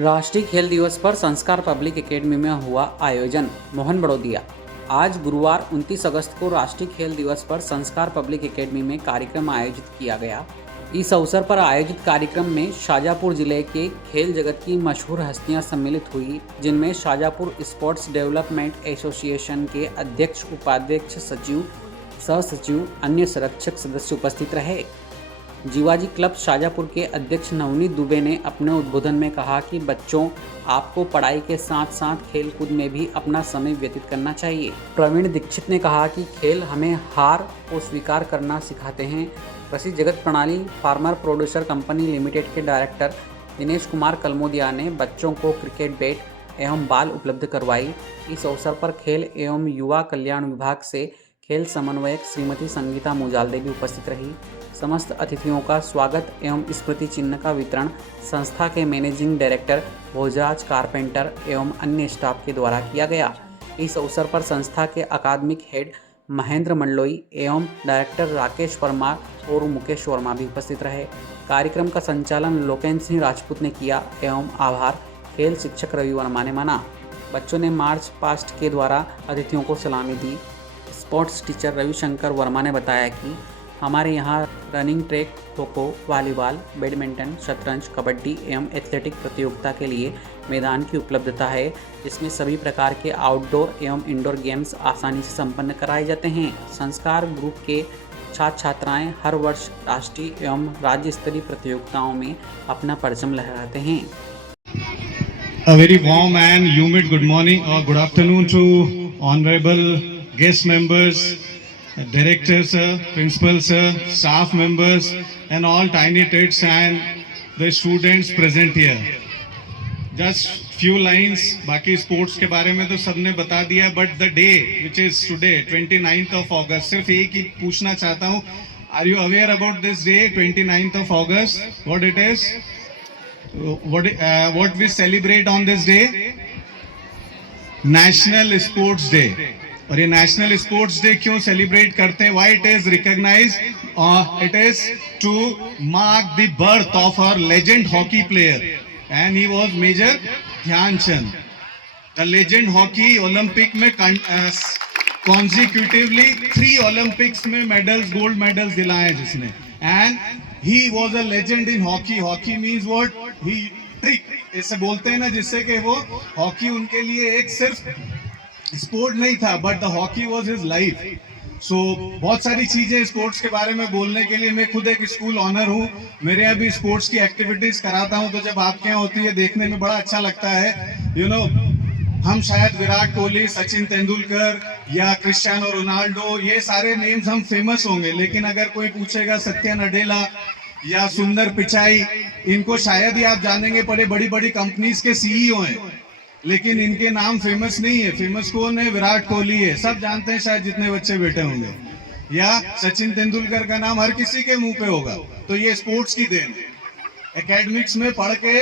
राष्ट्रीय खेल दिवस पर संस्कार पब्लिक एकेडमी में हुआ आयोजन। मोहन बड़ौदिया। आज गुरुवार 29 अगस्त को राष्ट्रीय खेल दिवस पर संस्कार पब्लिक एकेडमी में कार्यक्रम आयोजित किया गया। इस अवसर पर आयोजित कार्यक्रम में शाजापुर जिले के खेल जगत की मशहूर हस्तियां सम्मिलित हुई, जिनमें शाजापुर स्पोर्ट्स डेवलपमेंट एसोसिएशन के अध्यक्ष, उपाध्यक्ष, सचिव, सह सचिव, अन्य संरक्षक सदस्य उपस्थित रहे। जीवाजी क्लब शाजापुर के अध्यक्ष नवनीत दुबे ने अपने उद्बोधन में कहा कि बच्चों, आपको पढ़ाई के साथ साथ खेल कूद में भी अपना समय व्यतीत करना चाहिए। प्रवीण दीक्षित ने कहा कि खेल हमें हार को स्वीकार करना सिखाते हैं। प्रसिद्ध जगत प्रणाली फार्मर प्रोड्यूसर कंपनी लिमिटेड के डायरेक्टर दिनेश कुमार कलमोदिया ने बच्चों को क्रिकेट बैट एवं बॉल उपलब्ध करवाई। इस अवसर पर खेल एवं युवा कल्याण विभाग से खेल समन्वयक श्रीमती संगीता मुजालदे भी उपस्थित रही। समस्त अतिथियों का स्वागत एवं स्मृति चिन्ह का वितरण संस्था के मैनेजिंग डायरेक्टर भोजराज कारपेंटर एवं अन्य स्टाफ के द्वारा किया गया। इस अवसर पर संस्था के अकादमिक हेड महेंद्र मंडलोई एवं डायरेक्टर राकेश परमार और मुकेश वर्मा भी उपस्थित रहे। कार्यक्रम का संचालन लोकेन सिंह राजपूत ने किया एवं आभार खेल शिक्षक रवि वर्मा ने माना। बच्चों ने मार्च पास्ट के द्वारा अतिथियों को सलामी दी। स्पोर्ट्स टीचर रविशंकर वर्मा ने बताया कि हमारे यहाँ running track, kho kho, volleyball, badminton, शतरंज, कबड्डी एवं एथलेटिक प्रतियोगिता के लिए मैदान की उपलब्धता है, जिसमें सभी प्रकार के आउटडोर एवं इंडोर गेम्स आसानी से संपन्न कराए जाते हैं। संस्कार ग्रुप के छात्र छात्राएं हर वर्ष राष्ट्रीय एवं राज्य स्तरीय प्रतियोगिताओं में अपना परचम लहराते हैं। A very warm and humid good morning or good afternoon to honorable guest members, directors, principals, staff members and all tiny tots and the students present here. Just few lines, बाकी sports के बारे में तो सबने बता दिया, but the day which is today 29th of August, सिर्फ एक ही पूछना चाहता हूँ, are you aware about this day 29th of August, what it is? What we celebrate on this day? National Sports Day. और ये नेशनल स्पोर्ट्स डे क्यों celebrate करते हैं? Why it is recognise? It is to mark the birth of our legend hockey player and he was major Dhyanchand. The legend hockey olympic में consecutively 3 olympics में medals, gold medals दिलाए जिसने, and he was a legend in hockey. Hockey means what? ही ऐसे बोलते हैं ना, जिससे कि वो हॉकी उनके लिए एक सिर्फ स्पोर्ट नहीं था, but the hockey was his life. So बहुत सारी चीजें स्पोर्ट्स के बारे में बोलने के लिए, मैं खुद एक स्कूल ऑनर हूँ, मेरे यहाँ भी स्पोर्ट्स की एक्टिविटीज कराता हूँ, तो जब आपके यहाँ होती है देखने में बड़ा अच्छा लगता है। यू नो, हम शायद विराट कोहली, सचिन तेंदुलकर या क्रिस्टियानो रोनाल्डो, ये सारे नेम्स हम फेमस होंगे, लेकिन अगर कोई पूछेगा सत्या नडेला या सुंदर पिचाई, इनको शायद ही आप जानेंगे, बड़ी बड़ी कंपनीज के सीईओ हैं, लेकिन इनके नाम फेमस नहीं है। फेमस कौन है? विराट कोहली है, सब जानते हैं शायद जितने बच्चे बैठे होंगे। या सचिन तेंदुलकर का नाम हर किसी के मुंह पे होगा। तो ये स्पोर्ट्स की देन है। एकेडमिक्स में पढ़ के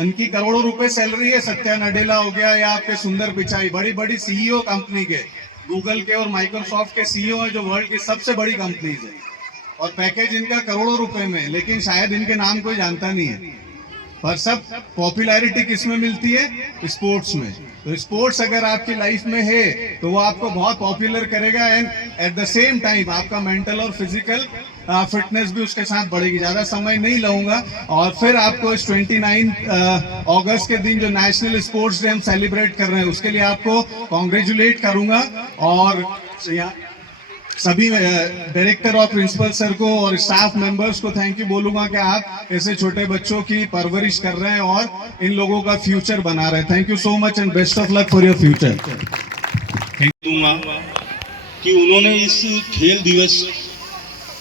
इनकी करोड़ों रुपए सैलरी है। सत्या नडेला हो गया या आपके सुंदर पिचाई, बड़ी सीईओ कंपनी के, गूगल के और माइक्रोसॉफ्ट के सीईओ है, जो वर्ल्ड की सबसे बड़ी कंपनीज है, और पैकेज इनका करोड़ों रुपए में, लेकिन शायद इनके नाम कोई जानता नहीं है। पर सब पॉपुलैरिटी किस में मिलती है? स्पोर्ट्स में। तो स्पोर्ट्स अगर आपकी लाइफ में है तो वो आपको बहुत पॉपुलर करेगा, and at the same time आपका मेंटल और फिजिकल फिटनेस भी उसके साथ बढ़ेगी। ज़्यादा समय नहीं लूंगा, और फिर आपको इस 29 अगस्त के दिन जो नेशनल स्पोर्ट्स डे हम सेलिब्रेट कर रहे हैं, उसके लिए आपको कॉन्ग्रेचुलेट करूंगा, और सभी डायरेक्टर और प्रिंसिपल सर को और स्टाफ मेंबर्स को थैंक यू बोलूंगा कि आप ऐसे छोटे बच्चों की परवरिश कर रहे हैं और इन लोगों का फ्यूचर बना रहे हैं। Thank you so much and best of luck for your future. Thank दूंगा कि उन्होंने इस खेल दिवस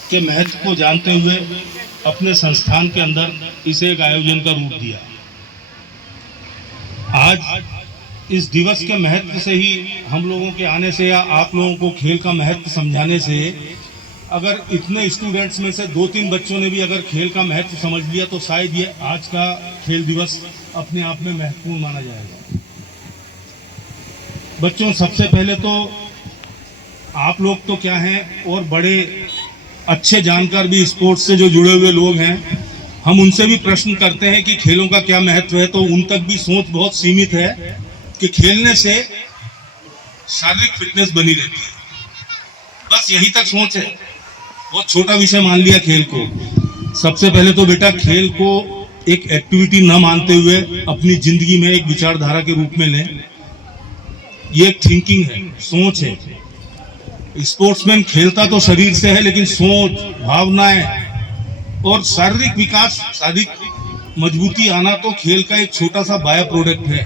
के महत्व को जानते हुए अपने संस्थान के अंदर इसे एक आयोजन का रूप दिया। आज इस दिवस के महत्व से ही, हम लोगों के आने से या आप लोगों को खेल का महत्व समझाने से, अगर इतने स्टूडेंट्स में से 2-3 बच्चों ने भी अगर खेल का महत्व समझ लिया, तो शायद ये आज का खेल दिवस अपने आप में महत्वपूर्ण माना जाएगा। बच्चों, सबसे पहले तो आप लोग तो क्या हैं, और बड़े अच्छे जानकार भी स्पोर्ट्स से जो जुड़े हुए लोग हैं, हम उनसे भी प्रश्न करते हैं कि खेलों का क्या महत्व है, तो उन तक भी सोच बहुत सीमित है कि खेलने से शारीरिक फिटनेस बनी रहती है, बस यही तक सोच है। बहुत छोटा विषय मान लिया खेल को। सबसे पहले तो बेटा खेल को एक एक्टिविटी न मानते हुए अपनी जिंदगी में एक विचारधारा के रूप में लें। ये एक थिंकिंग है, सोच है। स्पोर्ट्समैन खेलता तो शरीर से है, लेकिन सोच, भावनाएं और शारीरिक विकास, शारीरिक मजबूती आना तो खेल का एक छोटा सा बाय प्रोडक्ट है,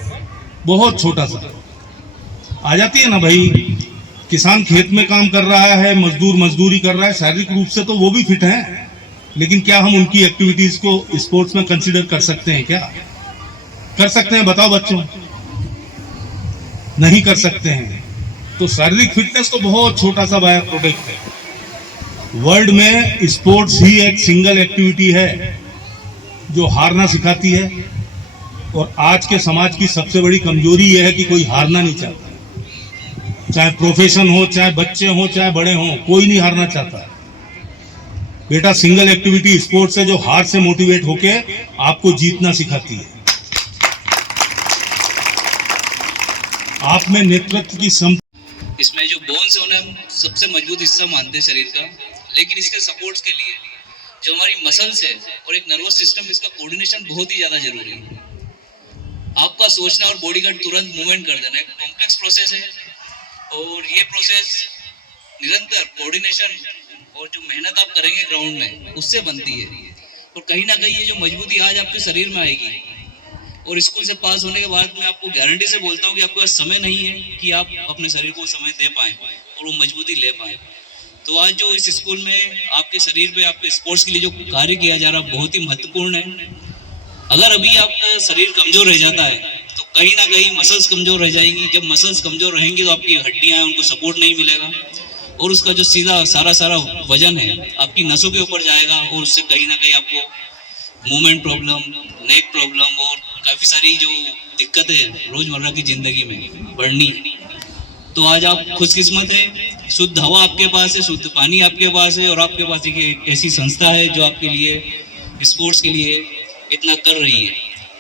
बहुत छोटा सा। आ जाती है ना भाई, किसान खेत में काम कर रहा है, मजदूर मजदूरी कर रहा है, शारीरिक रूप से तो वो भी फिट है, लेकिन क्या हम उनकी एक्टिविटीज को स्पोर्ट्स में कंसीडर कर सकते हैं? क्या कर सकते हैं? बताओ बच्चों, नहीं कर सकते हैं। तो शारीरिक फिटनेस तो बहुत छोटा सा बाय प्रोडक्ट है। वर्ल्ड में स्पोर्ट्स ही एक सिंगल एक्टिविटी है जो हारना सिखाती है, और आज के समाज की सबसे बड़ी कमजोरी यह है कि कोई हारना नहीं चाहता। चाहे प्रोफेशन हो, चाहे बच्चे हो, चाहे बड़े हो, कोई नहीं हारना चाहता। बेटा सिंगल एक्टिविटी स्पोर्ट्स है जो हार से मोटिवेट होके आपको जीतना सिखाती है। आप में नेतृत्व की इसमें जो बोन्स है उन्हें हम सबसे मजबूत हिस्सा मानते हैं शरीर का, लेकिन इसके सपोर्ट्स के लिए जो हमारी मसल्स है और एक नर्वस सिस्टम, इसका कोऑर्डिनेशन बहुत ही ज़्यादा जरूरी है। आपका सोचना और बॉडी का तुरंत मूवमेंट कर देना एक कॉम्प्लेक्स प्रोसेस है, और ये प्रोसेस निरंतर कोऑर्डिनेशन और जो मेहनत आप करेंगे ग्राउंड में उससे बनती है। और कहीं ना कहीं ये जो मजबूती आज आपके शरीर में आएगी, और स्कूल से पास होने के बाद मैं आपको गारंटी से बोलता हूँ कि आपके पास समय नहीं है कि आप अपने शरीर को समय दे पाएँ और वो मजबूती ले पाएँ। तो आज जो इस स्कूल में आपके शरीर पे, आपके स्पोर्ट्स के लिए जो कार्य किया जा रहा है बहुत ही महत्वपूर्ण है। अगर अभी आपका शरीर कमजोर रह जाता है तो कहीं ना कहीं मसल्स कमजोर रह जाएंगी। जब मसल्स कमजोर रहेंगी तो आपकी हड्डियां हैं उनको सपोर्ट नहीं मिलेगा, और उसका जो सीधा सारा वजन है आपकी नसों के ऊपर जाएगा, और उससे कहीं ना कहीं आपको मूवमेंट प्रॉब्लम, नेक प्रॉब्लम और काफ़ी सारी जो दिक्कतें रोज़मर्रा की ज़िंदगी में बढ़नी है। तो आज आप खुशकिस्मत हैं, शुद्ध हवा आपके पास है, शुद्ध पानी आपके पास है, और आपके पास एक ऐसी संस्था है जो आपके लिए स्पोर्ट्स के लिए इतना कर रही है।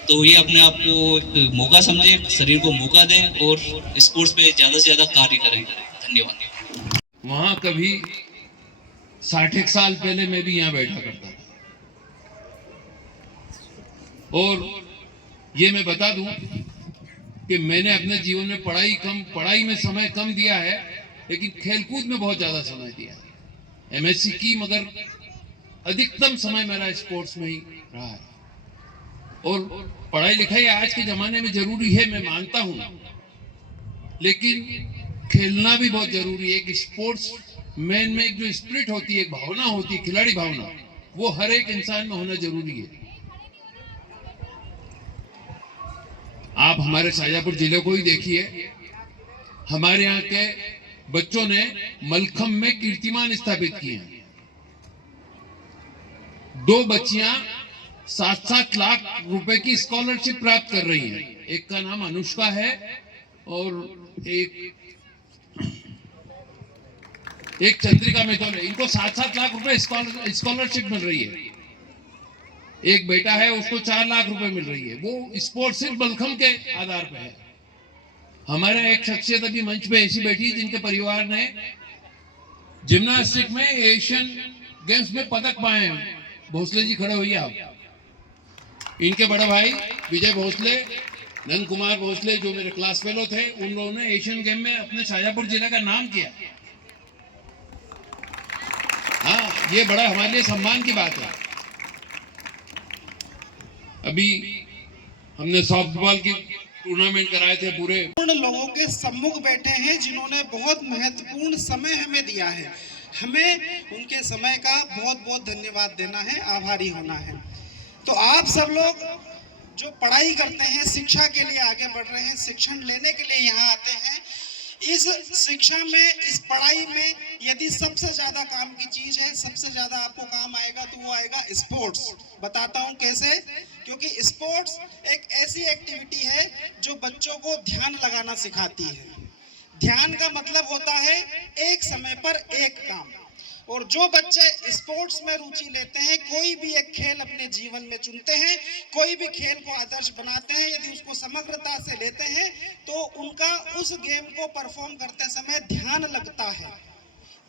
तो ये अपने आप को एक मौका समझें, शरीर को मौका दें और स्पोर्ट्स पे ज़्यादा से ज़्यादा कार्य करें। धन्यवाद। वहाँ कभी 60 साल पहले मैं भी यहाँ बैठा करता था, और ये मैं बता दूं कि मैंने अपने जीवन में पढ़ाई में समय कम दिया है, लेकिन खेलकूद में बहुत ज्यादा समय दिया है। एमएससी की, मगर अधिकतम समय मेरा स्पोर्ट्स में ही रहा है। और पढ़ाई लिखाई आज के जमाने में जरूरी है, मैं मानता हूं, लेकिन खेलना भी बहुत जरूरी है। एक स्पोर्ट्स मैन में एक जो स्पिरिट होती है, एक भावना होती है, खिलाड़ी भावना, वो हर एक इंसान में होना जरूरी है। आप हमारे शाजापुर जिले को ही देखिए, हमारे यहाँ के बच्चों ने मलखम में कीर्तिमान स्थापित किए हैं। 2 बच्चियां 7-7 लाख रुपए की स्कॉलरशिप प्राप्त कर रही हैं। एक का नाम अनुष्का है और एक चंद्रिका मित्तल है। इनको 7-7 लाख रुपए स्कॉलरशिप मिल रही है। एक बेटा है, उसको 4 लाख रुपए मिल रही है। वो स्पोर्ट्स सिर्फ मलखम के आधार पर है। हमारे एक शख्सियत अभी मंच पे ऐसी बैठी जिनके परिवार ने जिम्नास्टिक में एशियन गेम्स में पदक पाए हैं। भोसले जी खड़े होइए आप। इनके बड़े भाई विजय भोसले, नंद कुमार भोसले जो मेरे क्लास फेलो थे, उन लोगों ने एशियन गेम में अपने शाजापुर जिले का नाम किया। हाँ, ये बड़ा हमारे लिए सम्मान की बात है। अभी हमने सॉफ्टबॉल की टूर्नामेंट कराए थे पूरे। लोगों के सम्मुख बैठे हैं जिन्होंने बहुत महत्वपूर्ण समय हमें दिया है। हमें उनके समय का बहुत बहुत धन्यवाद देना है, आभारी होना है। तो आप सब लोग जो पढ़ाई करते हैं, शिक्षा के लिए आगे बढ़ रहे हैं, शिक्षण लेने के लिए यहाँ आते हैं, इस शिक्षा में, इस पढ़ाई में यदि सबसे ज़्यादा काम की चीज़ है, सबसे ज़्यादा आपको काम आएगा तो वो आएगा स्पोर्ट्स। बताता हूँ कैसे। क्योंकि स्पोर्ट्स एक ऐसी एक्टिविटी है जो बच्चों को ध्यान लगाना सिखाती है। ध्यान का मतलब होता है एक समय पर एक काम। और जो बच्चे स्पोर्ट्स में रुचि लेते हैं, कोई भी एक खेल अपने जीवन में चुनते हैं, कोई भी खेल को आदर्श बनाते हैं, यदि उसको समग्रता से लेते हैं तो उनका उस गेम को परफॉर्म करते समय ध्यान लगता है।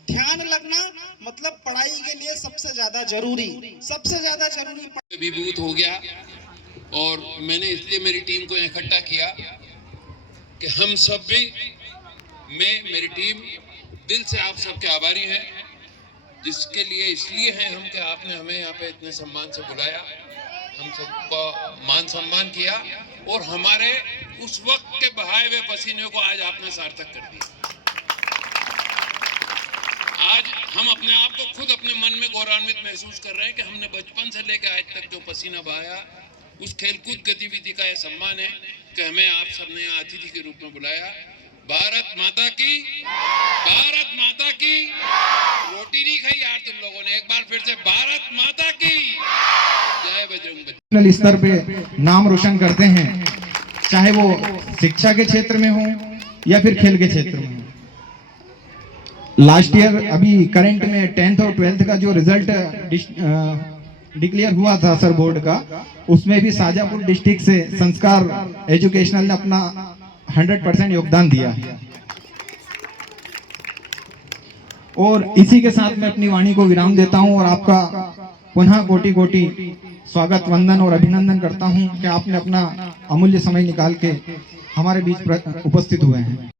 ध्यान लगना मतलब पढ़ाई के लिए सबसे ज्यादा जरूरी विभूत हो गया। और मैंने इसलिए मेरी टीम को इकट्ठा किया कि हम सब भी, मेरी टीम दिल से आप सबके आभारी हैं, जिसके लिए इसलिए हैं हम कि आपने हमें यहाँ पे इतने सम्मान से बुलाया, हम सबका मान सम्मान किया और हमारे उस वक्त के बहाए हुए पसीने को आज आपने सार्थक कर दिया। आज हम अपने आप को खुद अपने मन में गौरवान्वित महसूस कर रहे हैं कि हमने बचपन से लेकर आज तक जो पसीना बहाया, उस खेलकूद गतिविधि का यह सम्मान है कि हमें आप सबने यहाँ अतिथि के रूप में बुलाया। भारत माता की, भारत माता की। रोटी नहीं खाई यार तुम लोगों ने, एक बार फिर से भारत माता की जय बजरंग बली। नेशनल स्तर पे नाम रोशन करते हैं, चाहे वो शिक्षा के क्षेत्र में हो या फिर खेल के क्षेत्र में हो। लास्ट ईयर अभी करंट में 10th और 12th का जो रिजल्ट डिक्लेयर हुआ था सर बोर्ड का, उसमें भी शाजापुर डिस्ट्रिक्ट से संस्कार एजुकेशनल ने अपना 100% योगदान दिया है। और इसी के साथ मैं अपनी वाणी को विराम देता हूं और आपका पुनः कोटि कोटि स्वागत, वंदन और अभिनंदन करता हूं कि आपने अपना अमूल्य समय निकाल के हमारे बीच उपस्थित हुए हैं।